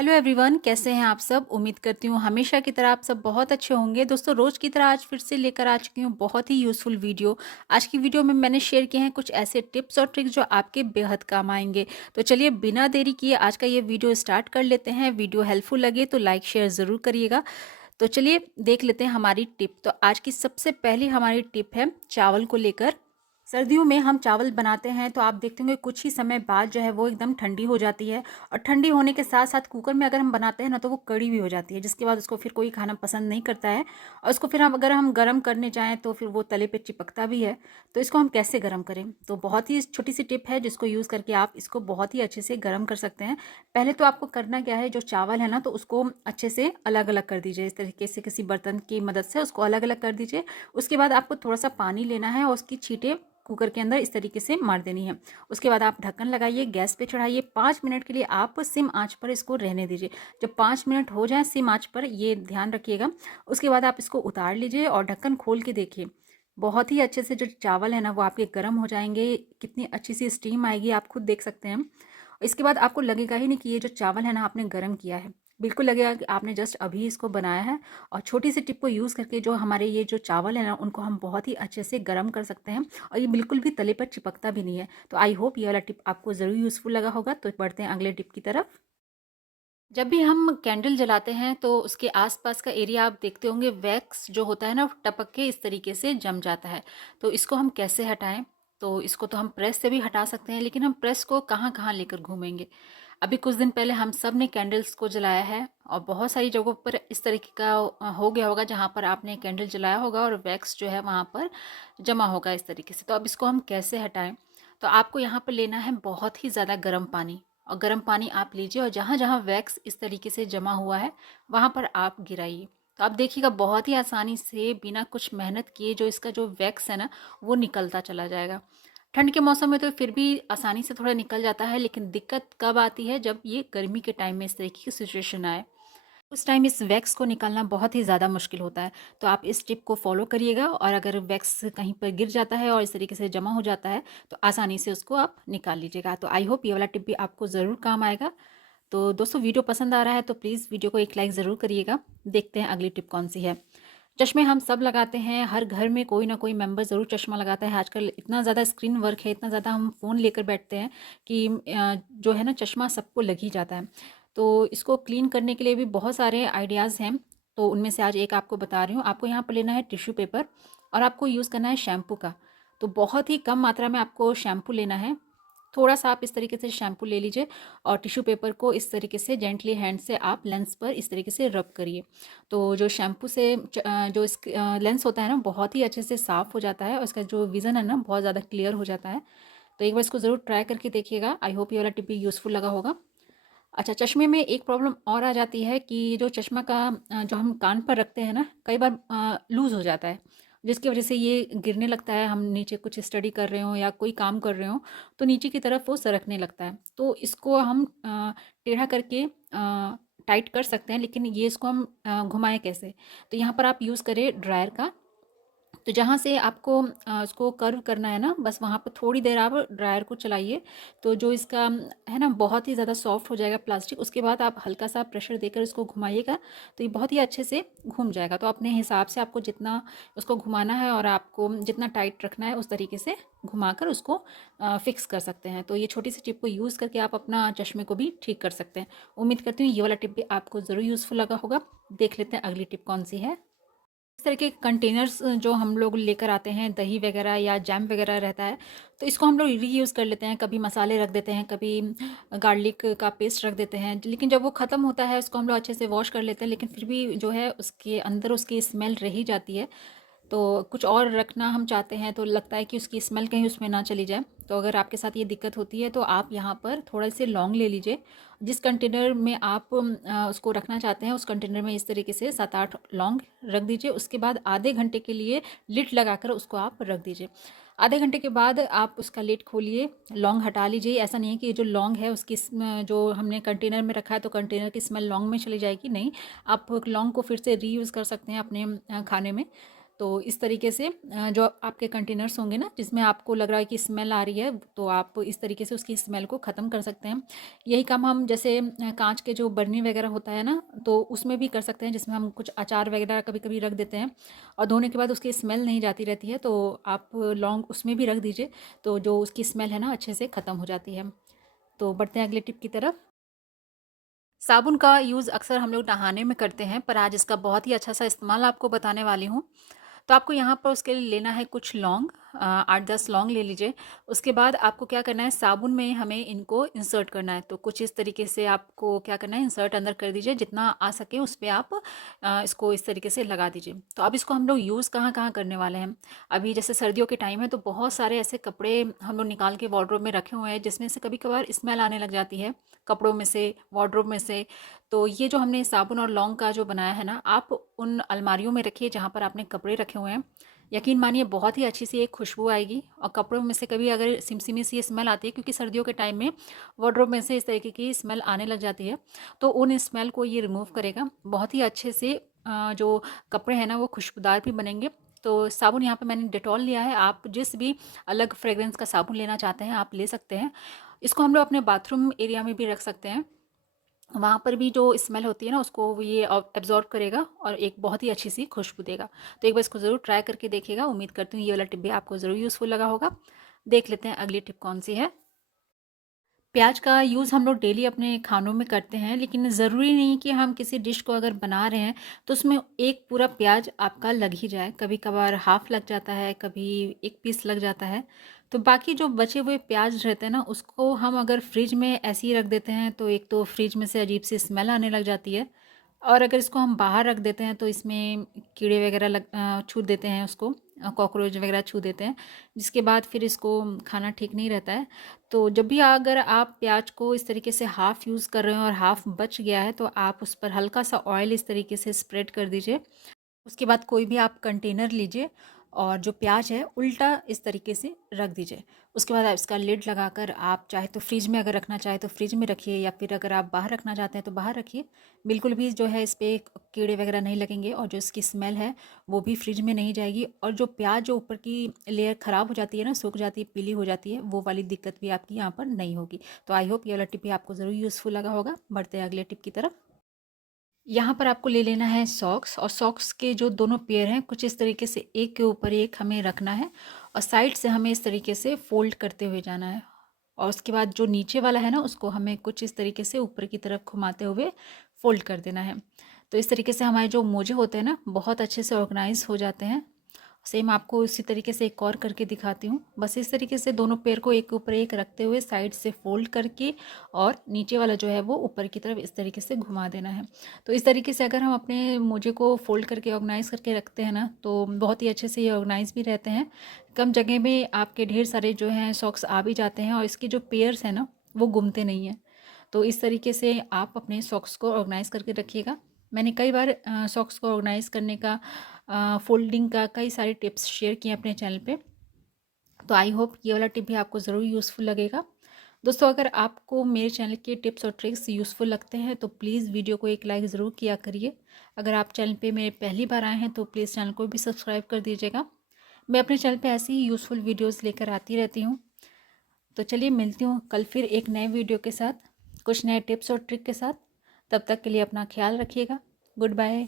Hello everyone, कैसे हैं आप सब। उम्मीद करती हूँ हमेशा की तरह आप सब बहुत अच्छे होंगे। दोस्तों, रोज़ की तरह आज फिर से लेकर आ चुकी हूँ बहुत ही यूज़फुल वीडियो। आज की वीडियो में मैंने शेयर किए हैं कुछ ऐसे टिप्स और ट्रिक्स जो आपके बेहद काम आएंगे। तो चलिए बिना देरी किए आज का ये वीडियो स्टार्ट कर लेते हैं। वीडियो हेल्पफुल लगे तो लाइक शेयर ज़रूर करिएगा। तो चलिए देख लेते हैं हमारी टिप। तो आज की सबसे पहली हमारी टिप है चावल को लेकर। सर्दियों में हम चावल बनाते हैं तो आप देखते होंगे कुछ ही समय बाद जो है वो एकदम ठंडी हो जाती है। और ठंडी होने के साथ साथ कुकर में अगर हम बनाते हैं ना तो वो कड़ी भी हो जाती है, जिसके बाद उसको फिर कोई खाना पसंद नहीं करता है। और उसको फिर हम अगर हम गर्म करने जाएँ तो फिर वो तले पे चिपकता भी है। तो इसको हम कैसे गर्म करें, तो बहुत ही छोटी सी टिप है जिसको यूज़ करके आप इसको बहुत ही अच्छे से गर्म कर सकते हैं। पहले तो आपको करना क्या है, जो चावल है ना तो उसको अच्छे से अलग अलग कर दीजिए। इस तरीके से किसी बर्तन की मदद से उसको अलग अलग कर दीजिए। उसके बाद आपको थोड़ा सा पानी लेना है और उसकी छींटे कुकर के अंदर इस तरीके से मार देनी है। उसके बाद आप ढक्कन लगाइए, गैस पे चढ़ाइए। 5 मिनट के लिए आप सिम आंच पर इसको रहने दीजिए। जब 5 मिनट हो जाए सिम आंच पर, ये ध्यान रखिएगा। उसके बाद आप इसको उतार लीजिए और ढक्कन खोल के देखिए। बहुत ही अच्छे से जो चावल है ना वो आपके गर्म हो जाएंगे। कितनी अच्छी सी स्टीम आएगी आप खुद देख सकते हैं। इसके बाद आपको लगेगा ही नहीं कि ये जो चावल है ना आपने गर्म किया है। बिल्कुल लगेगा कि आपने जस्ट अभी इसको बनाया है। और छोटी सी टिप को यूज़ करके जो हमारे ये जो चावल है ना उनको हम बहुत ही अच्छे से गर्म कर सकते हैं। और ये बिल्कुल भी तले पर चिपकता भी नहीं है। तो आई होप ये वाला टिप आपको ज़रूर यूज़फुल लगा होगा। तो बढ़ते हैं अगले टिप की तरफ। जब भी हम कैंडल जलाते हैं तो उसके आसपास का एरिया आप देखते होंगे वैक्स जो होता है ना टपक के इस तरीके से जम जाता है। तो इसको हम कैसे हटाएं, तो इसको तो हम प्रेस से भी हटा सकते हैं, लेकिन हम प्रेस को कहाँ कहाँ लेकर घूमेंगे। अभी कुछ दिन पहले हम सब ने कैंडल्स को जलाया है और बहुत सारी जगहों पर इस तरीके का हो गया होगा जहाँ पर आपने कैंडल जलाया होगा और वैक्स जो है वहाँ पर जमा होगा इस तरीके से। तो अब इसको हम कैसे हटाएं, तो आपको यहाँ पर लेना है बहुत ही ज़्यादा गर्म पानी। और गर्म पानी आप लीजिए और जहाँ जहाँ वैक्स इस तरीके से जमा हुआ है वहाँ पर आप गिराइए। तो आप देखिएगा बहुत ही आसानी से बिना कुछ मेहनत किए जो इसका जो वैक्स है ना वो निकलता चला जाएगा। ठंड के मौसम में तो फिर भी आसानी से थोड़ा निकल जाता है, लेकिन दिक्कत कब आती है, जब ये गर्मी के टाइम में इस तरीके की सिचुएशन आए। उस टाइम इस वैक्स को निकालना बहुत ही ज़्यादा मुश्किल होता है। तो आप इस टिप को फॉलो करिएगा और अगर वैक्स कहीं पर गिर जाता है और इस तरीके से जमा हो जाता है तो आसानी से उसको आप निकाल लीजिएगा। तो आई होप ये वाला टिप भी आपको ज़रूर काम आएगा। तो दोस्तों, वीडियो पसंद आ रहा है तो प्लीज़ वीडियो को एक लाइक ज़रूर करिएगा। देखते हैं अगली टिप कौन सी है। चश्मे हम सब लगाते हैं, हर घर में कोई ना कोई मेंबर ज़रूर चश्मा लगाता है। आजकल इतना ज़्यादा स्क्रीन वर्क है, इतना ज़्यादा हम फ़ोन लेकर बैठते हैं कि जो है ना चश्मा सबको लग ही जाता है। तो इसको क्लीन करने के लिए भी बहुत सारे आइडियाज़ हैं। तो उनमें से आज एक आपको बता रही हूँ। आपको यहाँ पर लेना है टिश्यू पेपर और आपको यूज़ करना है शैम्पू का। तो बहुत ही कम मात्रा में आपको शैम्पू लेना है। थोड़ा सा आप इस तरीके से शैम्पू ले लीजिए और टिश्यू पेपर को इस तरीके से जेंटली हैंड से आप लेंस पर इस तरीके से रब करिए। तो जो शैम्पू से जो इस लेंस होता है ना बहुत ही अच्छे से साफ़ हो जाता है और इसका जो विज़न है ना बहुत ज़्यादा क्लियर हो जाता है। तो एक बार इसको ज़रूर ट्राई करके देखिएगा। आई होप ये वाला टिप भी यूज़फुल लगा होगा। अच्छा, चश्मे में एक प्रॉब्लम और आ जाती है कि जो चश्मा का जो हम कान पर रखते हैं ना कई बार लूज़ हो जाता है, जिसकी वजह से ये गिरने लगता है। हम नीचे कुछ स्टडी कर रहे हो या कोई काम कर रहे हो तो नीचे की तरफ वो सरकने लगता है। तो इसको हम टेढ़ा करके टाइट कर सकते हैं, लेकिन ये इसको हम घुमाएं कैसे। तो यहाँ पर आप यूज़ करें ड्रायर का। तो जहाँ से आपको उसको कर्व करना है ना बस वहाँ पर थोड़ी देर आप ड्रायर को चलाइए। तो जो इसका है ना बहुत ही ज़्यादा सॉफ्ट हो जाएगा प्लास्टिक। उसके बाद आप हल्का सा प्रेशर देकर इसको घुमाइएगा तो ये बहुत ही अच्छे से घूम जाएगा। तो अपने हिसाब से आपको जितना उसको घुमाना है और आपको जितना टाइट रखना है उस तरीके से घुमाकर उसको फिक्स कर सकते हैं। तो ये छोटी सी टिप को यूज़ करके आप अपना चश्मे को भी ठीक कर सकते हैं। उम्मीद करती हूँ ये वाला टिप भी आपको ज़रूर यूज़फुल लगा होगा। देख लेते हैं अगली टिप कौन सी है। इस तरह के कंटेनर्स जो हम लोग लेकर आते हैं, दही वगैरह या जैम वगैरह रहता है तो इसको हम लोग रीयूज़ कर लेते हैं। कभी मसाले रख देते हैं, कभी गार्लिक का पेस्ट रख देते हैं, लेकिन जब वो ख़त्म होता है उसको हम लोग अच्छे से वॉश कर लेते हैं, लेकिन फिर भी जो है उसके अंदर उसकी स्मेल रह ही जाती है। तो कुछ और रखना हम चाहते हैं तो लगता है कि उसकी स्मेल कहीं उसमें ना चली जाए। तो अगर आपके साथ ये दिक्कत होती है तो आप यहाँ पर थोड़े से लौंग ले लीजिए। जिस कंटेनर में आप उसको रखना चाहते हैं उस कंटेनर में इस तरीके से 7-8 लौंग रख दीजिए। उसके बाद आधे घंटे के लिए लिड लगाकर उसको आप रख दीजिए। आधे घंटे के बाद आप उसका लिड खोलिए, लौंग हटा लीजिए। ऐसा नहीं है कि ये जो लौंग है उसकी जो हमने कंटेनर में रखा है तो कंटेनर की स्मेल लौंग में चली जाएगी, नहीं। आप लौंग को फिर से रीयूज़ कर सकते हैं अपने खाने में। तो इस तरीके से जो आपके कंटेनर्स होंगे ना जिसमें आपको लग रहा है कि स्मेल आ रही है, तो आप इस तरीके से उसकी स्मेल को ख़त्म कर सकते हैं। यही काम हम जैसे कांच के जो बर्नी वगैरह होता है ना, तो उसमें भी कर सकते हैं, जिसमें हम कुछ अचार वगैरह कभी कभी रख देते हैं और धोने के बाद उसकी स्मेल नहीं जाती रहती है, तो आप लौंग उसमें भी रख दीजिए, तो जो उसकी स्मेल है ना अच्छे से ख़त्म हो जाती है। तो बढ़ते हैं अगले टिप की तरफ। साबुन का यूज़ अक्सर हम लोग नहाने में करते हैं, पर आज इसका बहुत ही अच्छा सा इस्तेमाल आपको बताने वाली हूँ। तो आपको यहाँ पर उसके लिए लेना है कुछ लौंग, 8-10 लौंग ले लीजिए। उसके बाद आपको क्या करना है, साबुन में हमें इनको इंसर्ट करना है। तो कुछ इस तरीके से आपको क्या करना है, इंसर्ट अंदर कर दीजिए, जितना आ सके उस पे आप इसको इस तरीके से लगा दीजिए। तो अब इसको हम लोग यूज़ कहाँ कहाँ करने वाले हैं। अभी जैसे सर्दियों के टाइम है तो बहुत सारे ऐसे कपड़े हम लोग निकाल के वार्डरोब में रखे हुए हैं, जिसमें से कभी कभार स्मेल आने लग जाती है कपड़ों में से, वार्डरोब में से। तो ये जो हमने साबुन और लौंग का जो बनाया है ना, आप उन अलमारियों में रखिए जहाँ पर आपने कपड़े रखे हुए हैं। यकीन मानिए बहुत ही अच्छी सी एक खुशबू आएगी, और कपड़ों में से कभी अगर सिमसिमी सी स्मेल आती है, क्योंकि सर्दियों के टाइम में वार्डरोब में से इस तरीके की स्मेल आने लग जाती है, तो उन स्मेल को ये रिमूव करेगा बहुत ही अच्छे से। जो कपड़े हैं ना वो खुशबूदार भी बनेंगे। तो साबुन यहाँ पे मैंने डेटॉल लिया है, आप जिस भी अलग फ्रेग्रेंस का साबुन लेना चाहते हैं आप ले सकते हैं। इसको हम लोग अपने बाथरूम एरिया में भी रख सकते हैं, वहाँ पर भी जो स्मेल होती है ना उसको ये एब्जॉर्ब करेगा और एक बहुत ही अच्छी सी खुशबू देगा। तो एक बार इसको ज़रूर ट्राई करके देखिएगा। उम्मीद करती हूँ ये वाला टिप भी आपको ज़रूर यूज़फुल लगा होगा। देख लेते हैं अगली टिप कौन सी है। प्याज का यूज़ हम लोग डेली अपने खानों में करते हैं, लेकिन ज़रूरी नहीं कि हम किसी डिश को अगर बना रहे हैं तो उसमें एक पूरा प्याज आपका लग ही जाए। कभी कभार हाफ लग जाता है, कभी एक पीस लग जाता है। तो बाकी जो बचे हुए प्याज रहते हैं ना उसको हम अगर फ्रिज में ऐसे ही रख देते हैं तो एक तो फ्रिज में से अजीब सी स्मेल आने लग जाती है, और अगर इसको हम बाहर रख देते हैं तो इसमें कीड़े वगैरह छू देते हैं उसको, कॉकरोच वगैरह छू देते हैं, जिसके बाद फिर इसको खाना ठीक नहीं रहता है। तो जब भी अगर आप प्याज को इस तरीके से हाफ़ यूज़ कर रहे हैं और हाफ़ बच गया है, तो आप उस पर हल्का सा ऑयल इस तरीके से स्प्रेड कर दीजिए। उसके बाद कोई भी आप कंटेनर लीजिए और जो प्याज है उल्टा इस तरीके से रख दीजिए। उसके बाद आप इसका लिड लगाकर, आप चाहे तो फ्रिज में अगर रखना चाहे तो फ्रिज में रखिए, या फिर अगर आप बाहर रखना चाहते हैं तो बाहर रखिए। बिल्कुल भी जो है इस पर कीड़े वगैरह नहीं लगेंगे, और जो इसकी स्मेल है वो भी फ्रिज में नहीं जाएगी, और जो प्याज जो ऊपर की लेयर ख़राब हो जाती है ना, सूख जाती है, पीली हो जाती है, वो वाली दिक्कत भी आपकी यहाँ पर नहीं होगी। तो आई होप ये वाला टिप भी आपको ज़रूर यूज़फुल लगा होगा। बढ़ते हैं अगले टिप की तरफ। यहाँ पर आपको ले लेना है सॉक्स, और सॉक्स के जो दोनों पेयर हैं कुछ इस तरीके से एक के ऊपर एक हमें रखना है, और साइड से हमें इस तरीके से फोल्ड करते हुए जाना है। और उसके बाद जो नीचे वाला है ना उसको हमें कुछ इस तरीके से ऊपर की तरफ घुमाते हुए फोल्ड कर देना है। तो इस तरीके से हमारे जो मोजे होते हैं ना बहुत अच्छे से ऑर्गेनाइज हो जाते हैं। सेम आपको इसी तरीके से एक और करके दिखाती हूँ। बस इस तरीके से दोनों पैर को एक ऊपर एक रखते हुए साइड से फोल्ड करके, और नीचे वाला जो है वो ऊपर की तरफ इस तरीके से घुमा देना है। तो इस तरीके से अगर हम अपने मोजे को फोल्ड करके ऑर्गेनाइज़ करके रखते हैं ना, तो बहुत ही अच्छे से ये ऑर्गेनाइज़ भी रहते हैं। कम जगह में आपके ढेर सारे जो हैं सॉक्स आ भी जाते हैं, और इसके जो पेयर्स हैं ना वो घूमते नहीं हैं। तो इस तरीके से आप अपने सॉक्स को ऑर्गेनाइज़ करके रखिएगा। मैंने कई बार सॉक्स को ऑर्गेनाइज़ करने का, फोल्डिंग का कई सारे टिप्स शेयर किए अपने चैनल पे। तो आई होप ये वाला टिप भी आपको ज़रूर यूज़फुल लगेगा। दोस्तों अगर आपको मेरे चैनल के टिप्स और ट्रिक्स यूज़फुल लगते हैं तो प्लीज़ वीडियो को एक लाइक ज़रूर किया करिए। अगर आप चैनल पे मेरे पहली बार आए हैं तो प्लीज़ चैनल को भी सब्सक्राइब कर दीजिएगा। मैं अपने चैनल पे ऐसी ही यूज़फुल वीडियोज़ लेकर आती रहती हूँ। तो चलिए मिलती हूँ कल फिर एक नए वीडियो के साथ, कुछ नए टिप्स और ट्रिक के साथ। तब तक के लिए अपना ख्याल रखिएगा। Good bye.